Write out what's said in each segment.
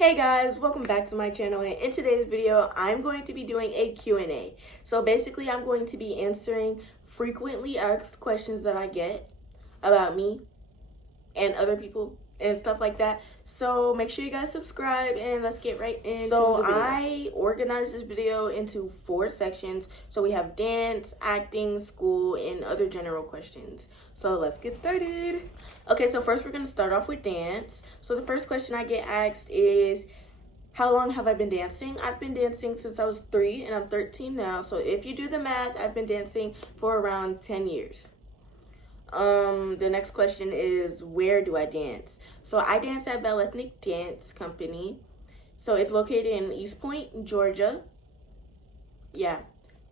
Hey guys, welcome back to my channel, and in today's video I'm going to be doing a Q&A. So basically I'm going to be answering frequently asked questions that I get about me and other people and stuff like that. So make sure you guys subscribe and let's get right into the video. I organized this video into 4 sections. So we have dance, acting, school, and other general questions. So let's get started. Okay, so first we're going to start off with dance. So the first question I get asked is, how long have I been dancing? I've been dancing since I was 3 and I'm 13 now. So if you do the math, I've been dancing for around 10 years. The next question is, where do I dance? So I dance at Bell Ethnic Dance Company. So it's located in East Point, Georgia. Yeah.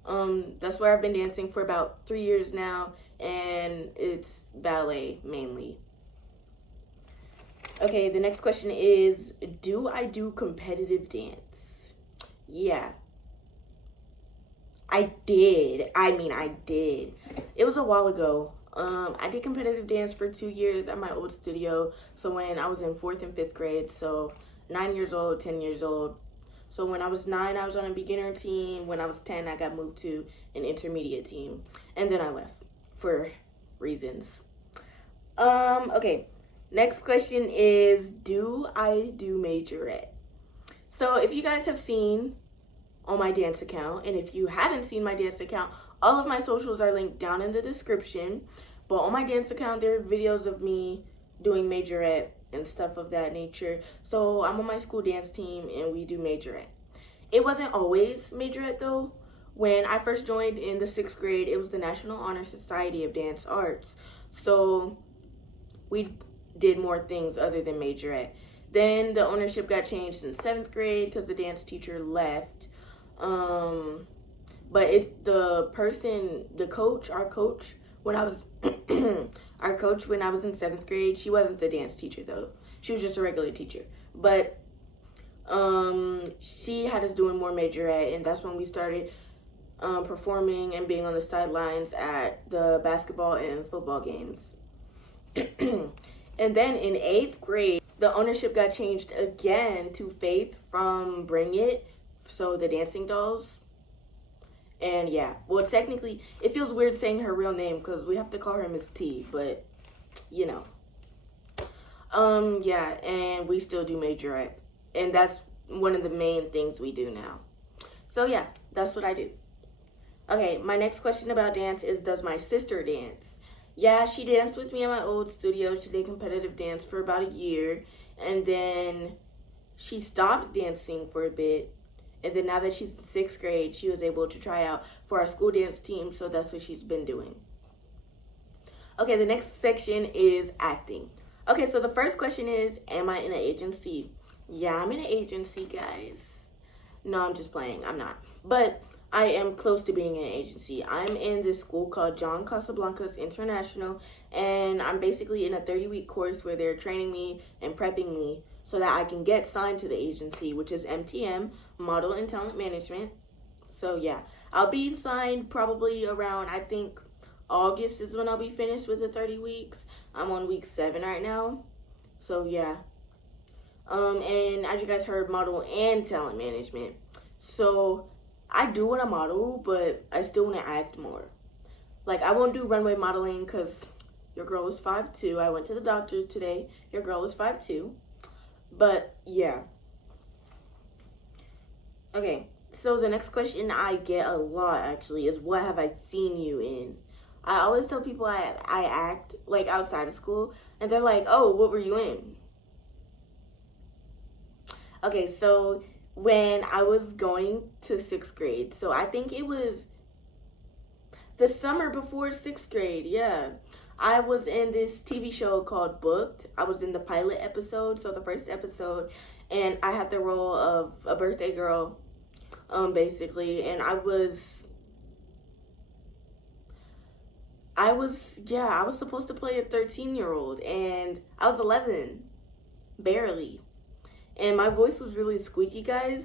That's where I've been dancing for about 3 years now, and it's ballet mainly. Okay, the next question is, do I do competitive dance? Yeah. I did. I did. It was a while ago. I did competitive dance for 2 years at my old studio. So when I was in 4th and 5th grade, so 9 years old, 10 years old. So when I was 9, I was on a beginner team. When I was 10, I got moved to an intermediate team. And then I left for reasons. Okay. Next question is, do I do majorette? So if you guys have seen on my dance account, and if you haven't seen my dance account, all of my socials are linked down in the description. But on my dance account, there are videos of me doing majorette and stuff of that nature. So I'm on my school dance team and we do majorette. It wasn't always majorette though. When I first joined in the 6th grade, it was the National Honor Society of Dance Arts. So we did more things other than majorette. Then the ownership got changed in 7th grade because the dance teacher left. But it's our coach, when I was our coach when I was in 7th grade, she wasn't the dance teacher though. She was just a regular teacher. But she had us doing more majorette, and that's when we started performing and being on the sidelines at the basketball and football games. And then in 8th grade, the ownership got changed again to Faith from Bring It, so the dancing dolls. And yeah, well, technically, it feels weird saying her real name because we have to call her Miss T, but you know. Yeah, and we still do majorette, and that's one of the main things we do now. So yeah, that's what I do. Okay, my next question about dance is, does my sister dance? Yeah, she danced with me in my old studio. She did competitive dance for about a year, and then she stopped dancing for a bit. And then now that she's in 6th grade, she was able to try out for our school dance team, so that's what she's been doing. Okay, the next section is acting. Okay, so the first question is, am I in an agency? Yeah, I'm in an agency, guys. No, I'm just playing. I'm not. But I am close to being in an agency. I'm in this school called John Casablancas International, and I'm basically in a 30-week course where they're training me and prepping me so that I can get signed to the agency, which is MTM, Model and Talent Management. So yeah, I'll be signed probably around, I think, August is when I'll be finished with the 30 weeks. I'm on week 7 right now. So yeah. And as you guys heard, Model and Talent Management. So I do want to model, but I still want to act more. Like, I won't do runway modeling because your girl is 5'2". I went to the doctor today. Your girl is 5'2". But yeah. Okay, so the next question I get a lot actually is, what have I seen you in? I always tell people I act like outside of school, and they're like, oh, what were you in? Okay, so when I was going to 6th grade, so I think it was the summer before 6th grade, yeah. I was in this TV show called Booked. I was in the pilot episode, so the first episode, and I had the role of a birthday girl, basically, and I was supposed to play a 13-year-old, and I was 11, barely, and my voice was really squeaky, guys.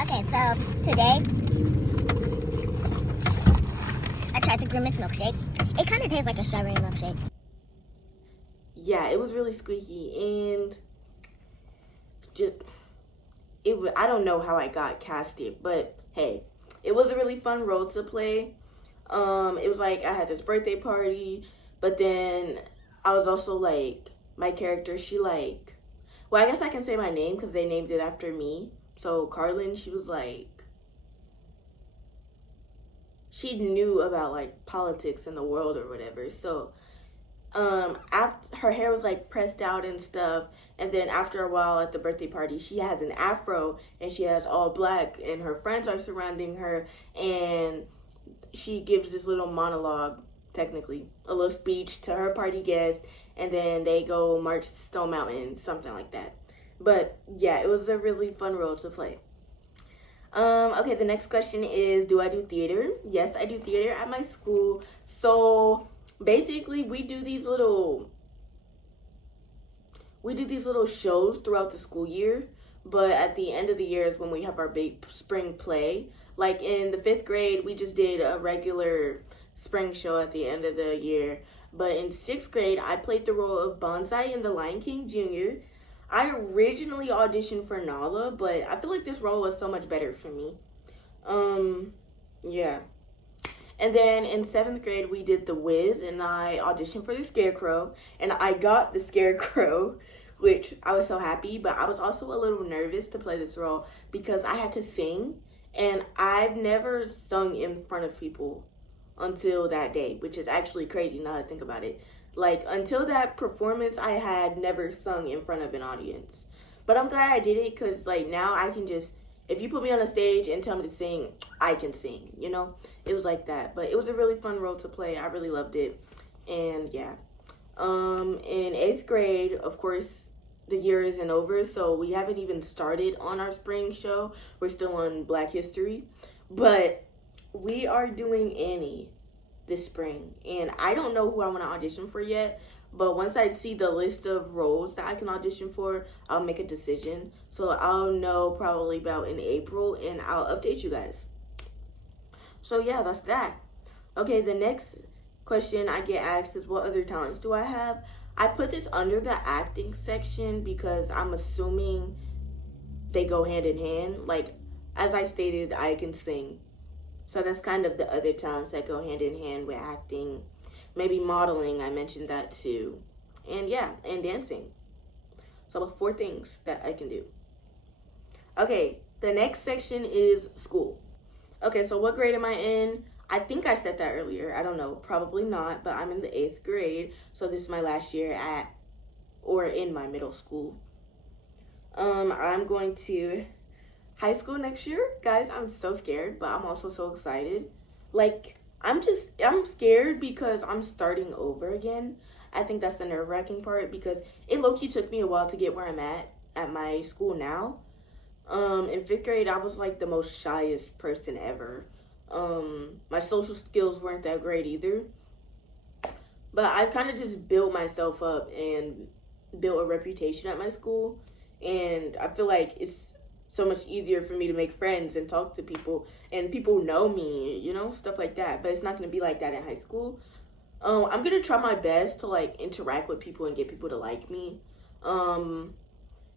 Okay, so today I tried the Grimace milkshake. It kind of tastes like a strawberry milkshake. Yeah, it was really squeaky, and just I don't know how I got casted, but hey, it was a really fun role to play. It was like I had this birthday party, but then I was also like, my character, she like, well, I guess I can say my name because they named it after me. So Carlin, she was like, she knew about like politics in the world or whatever. So after her hair was like pressed out and stuff, and then after a while at the birthday party she has an afro and she has all black and her friends are surrounding her, and she gives this little monologue, technically a little speech to her party guests, and then they go march to Stone Mountain, something like that. But yeah, it was a really fun role to play. Okay, the next question is, do I do theater? Yes, I do theater at my school. So basically we do these little shows throughout the school year, but at the end of the year is when we have our big spring play. Like in the 5th grade, we just did a regular spring show at the end of the year. But in 6th grade, I played the role of Bonsai in The Lion King Jr. I originally auditioned for Nala, but I feel like this role was so much better for me. Yeah. And then in 7th grade, we did The Wiz, and I auditioned for the Scarecrow, and I got the Scarecrow, which I was so happy, but I was also a little nervous to play this role because I had to sing, and I've never sung in front of people until that day, which is actually crazy now that I think about it. Like, until that performance, I had never sung in front of an audience. But I'm glad I did it because, like, now I can just, if you put me on a stage and tell me to sing, I can sing, you know? It was like that. But it was a really fun role to play. I really loved it. And, yeah. In 8th grade, of course, the year isn't over, so we haven't even started on our spring show. We're still on Black History. But we are doing Annie this spring, and I don't know who I want to audition for yet, but once I see the list of roles that I can audition for, I'll make a decision. So I'll know probably about in April, and I'll update you guys. So yeah, that's that. Okay, the next question I get asked is, what other talents do I have? I put this under the acting section because I'm assuming they go hand in hand. Like, as I stated, I can sing. So that's kind of the other talents that go hand in hand with acting. Maybe modeling, I mentioned that too. And yeah, and dancing. So the 4 things that I can do. Okay, the next section is school. Okay, so what grade am I in? I think I said that earlier. I don't know, probably not, but I'm in the 8th grade. So this is my last year in my middle school. I'm going to high school next year. Guys, I'm so scared, but I'm also so excited. Like, I'm scared because I'm starting over again. I think that's the nerve-wracking part because it low-key took me a while to get where I'm at my school now. In 5th grade, I was like the most shyest person ever. My social skills weren't that great either. But I've kind of just built myself up and built a reputation at my school. And I feel like it's so much easier for me to make friends and talk to people, and people know me, you know, stuff like that. But it's not going to be like that in high school. I'm going to try my best to like interact with people and get people to like me,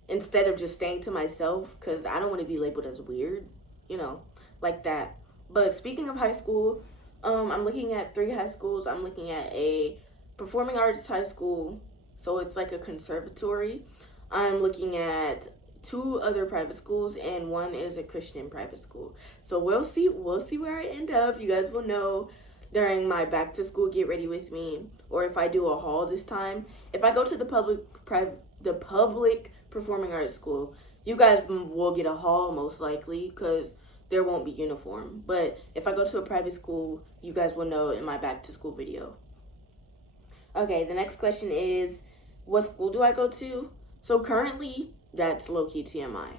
instead of just staying to myself, because I don't want to be labeled as weird, you know, like that. But speaking of high school, I'm looking at 3 high schools. I'm looking at a performing arts high school, so it's like a conservatory. I'm looking at 2 other private schools, and 1 is a Christian private school. So we'll see where I end up. You guys will know during my back to school get ready with me, or if I do a haul this time. If I go to the public performing arts school, you guys will get a haul most likely because there won't be uniform. But if I go to a private school, you guys will know in my back to school video. Okay, the next question is, what school do I go to? So currently, that's low-key TMI.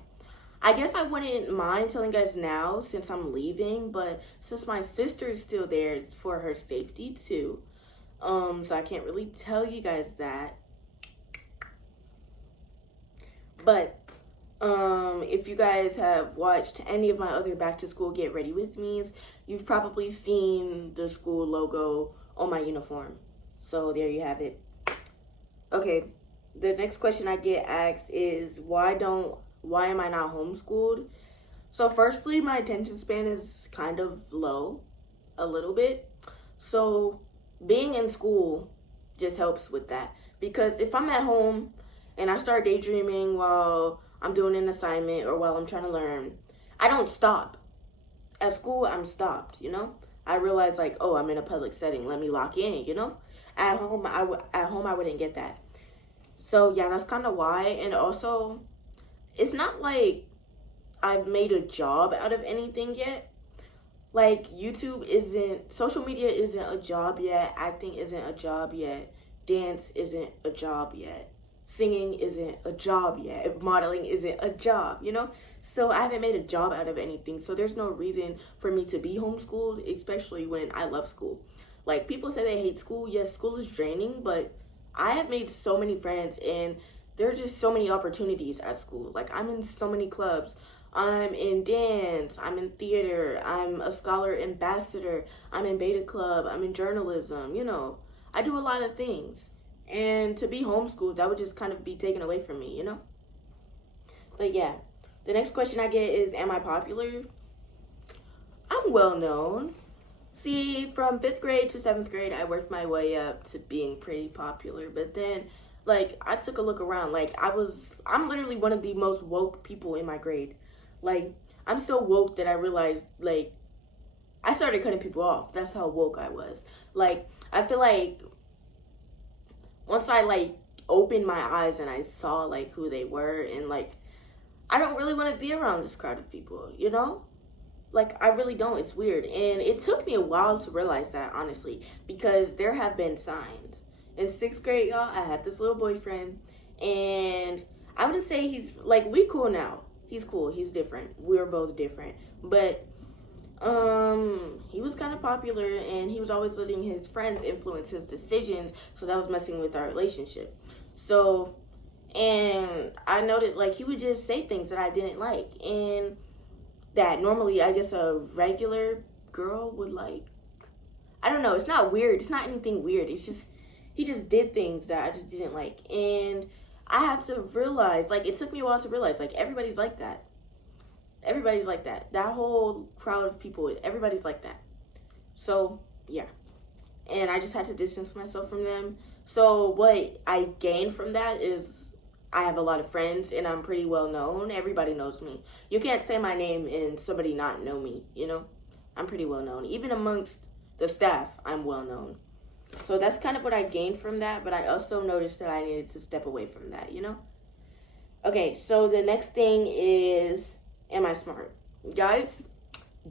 I guess I wouldn't mind telling you guys now since I'm leaving, but since my sister is still there, it's for her safety too. So I can't really tell you guys that. But if you guys have watched any of my other back to school get ready with me's, you've probably seen the school logo on my uniform. So there you have it. Okay. The next question I get asked is, why don't why am I not homeschooled? So firstly, my attention span is kind of low, a little bit. So being in school just helps with that. Because if I'm at home and I start daydreaming while I'm doing an assignment or while I'm trying to learn, I don't stop. At school, I'm stopped, you know? I realize like, oh, I'm in a public setting. Let me lock in, you know? At home, I wouldn't get that. So yeah, that's kind of why. And also, it's not like I've made a job out of anything yet. Like social media isn't a job yet. Acting isn't a job yet. Dance isn't a job yet. Singing isn't a job yet. Modeling isn't a job, you know? So I haven't made a job out of anything. So there's no reason for me to be homeschooled, especially when I love school. Like, people say they hate school. Yes, school is draining, but I have made so many friends and there are just so many opportunities at school. Like, I'm in so many clubs. I'm in dance, I'm in theater, I'm a scholar ambassador, I'm in beta club, I'm in journalism, you know. I do a lot of things. And to be homeschooled, that would just kind of be taken away from me, you know? But yeah, the next question I get is, am I popular? I'm well known. See, from 5th grade to 7th grade, I worked my way up to being pretty popular. But then, like, I took a look around. Like, I'm literally one of the most woke people in my grade. Like, I'm so woke that I realized, like, I started cutting people off. That's how woke I was. Like, I feel like once I, like, opened my eyes and I saw, like, who they were and, like, I don't really want to be around this crowd of people, you know? Like, I really don't. It's weird. And it took me a while to realize that, honestly, because there have been signs. In 6th grade, y'all, I had this little boyfriend, and I wouldn't say he's, like, we cool now. He's cool. He's different. We're both different. But he was kind of popular, and he was always letting his friends influence his decisions, so that was messing with our relationship. So, and I noticed, like, he would just say things that I didn't like, and that normally, I guess, a regular girl would like. I don't know. It's not weird. It's not anything weird. It's just, he just did things that I just didn't like, and I had to realize, like, it took me a while to realize, like, everybody's like that. Everybody's like that. That whole crowd of people, everybody's like that. So, yeah. And I just had to distance myself from them. So, what I gained from that is I have a lot of friends and I'm pretty well known. Everybody knows me. You can't say my name and somebody not know me, you know? I'm pretty well known. Even amongst the staff, I'm well known. So that's kind of what I gained from that, but I also noticed that I needed to step away from that, you know? Okay, so the next thing is, am I smart? Guys,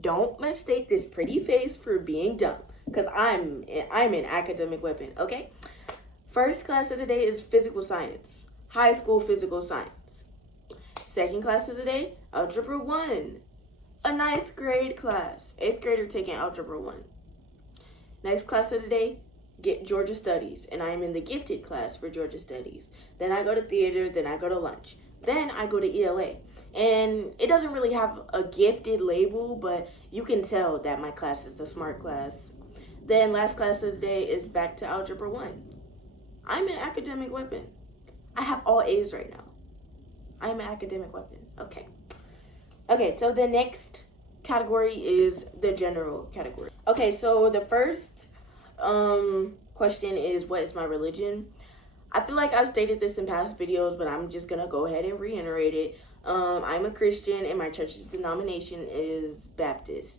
don't mistake this pretty face for being dumb, because I'm an academic weapon, okay? First class of the day is physical science, high school physical science. Second class of the day, Algebra 1, a 9th grade class. 8th grader taking Algebra 1. Next class of the day, get Georgia Studies, and I am in the gifted class for Georgia Studies. Then I go to theater, then I go to lunch. Then I go to ELA. And it doesn't really have a gifted label, but you can tell that my class is a smart class. Then last class of the day is back to Algebra 1. I'm an academic weapon. I have all A's right now. I'm an academic weapon. Okay, so the next category is the general category. Okay, so the first question is, what is my religion? I feel like I've stated this in past videos, but I'm just gonna go ahead and reiterate it. I'm a Christian and my church's denomination is Baptist.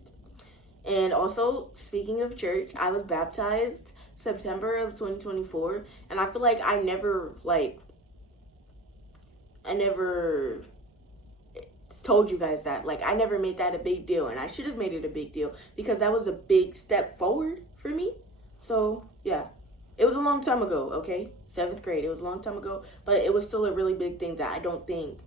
And also, speaking of church, I was baptized September of 2024, and I feel like I never told you guys that. Like, I never made that a big deal, and I should have made it a big deal because that was a big step forward for me. So, yeah. It was a long time ago, okay? 7th grade. It was a long time ago, but it was still a really big thing that I don't think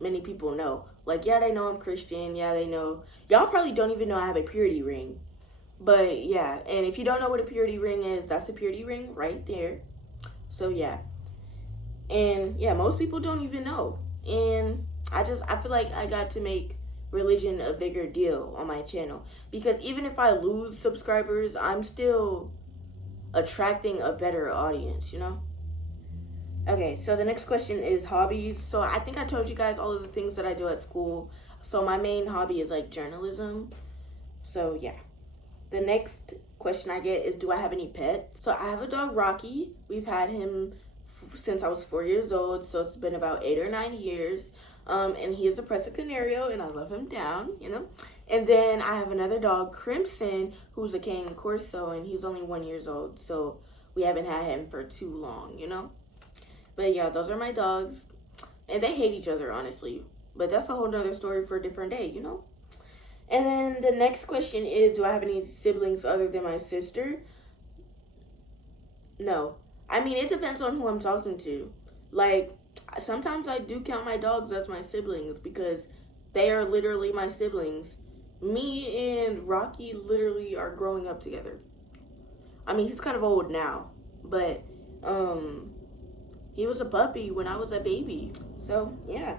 many people know. Like, yeah, they know I'm Christian. Yeah, they know. Y'all probably don't even know I have a purity ring. But, yeah. And if you don't know what a purity ring is, that's a purity ring right there. So, yeah. And, yeah, most people don't even know. And I feel like I got to make religion a bigger deal on my channel. Because even if I lose subscribers, I'm still attracting a better audience, you know? Okay, so the next question is hobbies. So I think I told you guys all of the things that I do at school. So my main hobby is like journalism. So yeah. The next question I get is, do I have any pets? So I have a dog, Rocky. We've had him since I was 4 years old, so it's been about 8 or 9 years. And he is a Presa Canario, and I love him down, you know. And then I have another dog, Crimson, who's a Cane Corso, and he's only 1 year old, so we haven't had him for too long, you know. But yeah, those are my dogs, and they hate each other, honestly. But that's a whole nother story for a different day, you know. And then the next question is, do I have any siblings other than my sister? No. I mean, it depends on who I'm talking to. Like, sometimes I do count my dogs as my siblings because they are literally my siblings. Me and Rocky literally are growing up together. I mean, he's kind of old now, but he was a puppy when I was a baby. So, yeah.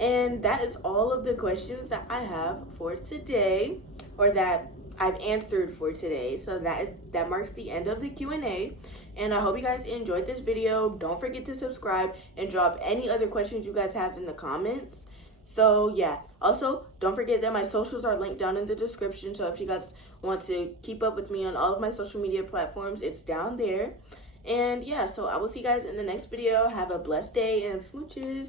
And that is all of the questions that I have for today, or that I've answered for today. So that marks the end of the Q&A. And I hope you guys enjoyed this video. Don't forget to subscribe and drop any other questions you guys have in the comments. So yeah, also don't forget that my socials are linked down in the description. So if you guys want to keep up with me on all of my social media platforms, it's down there. And yeah, so I will see you guys in the next video. Have a blessed day and smooches.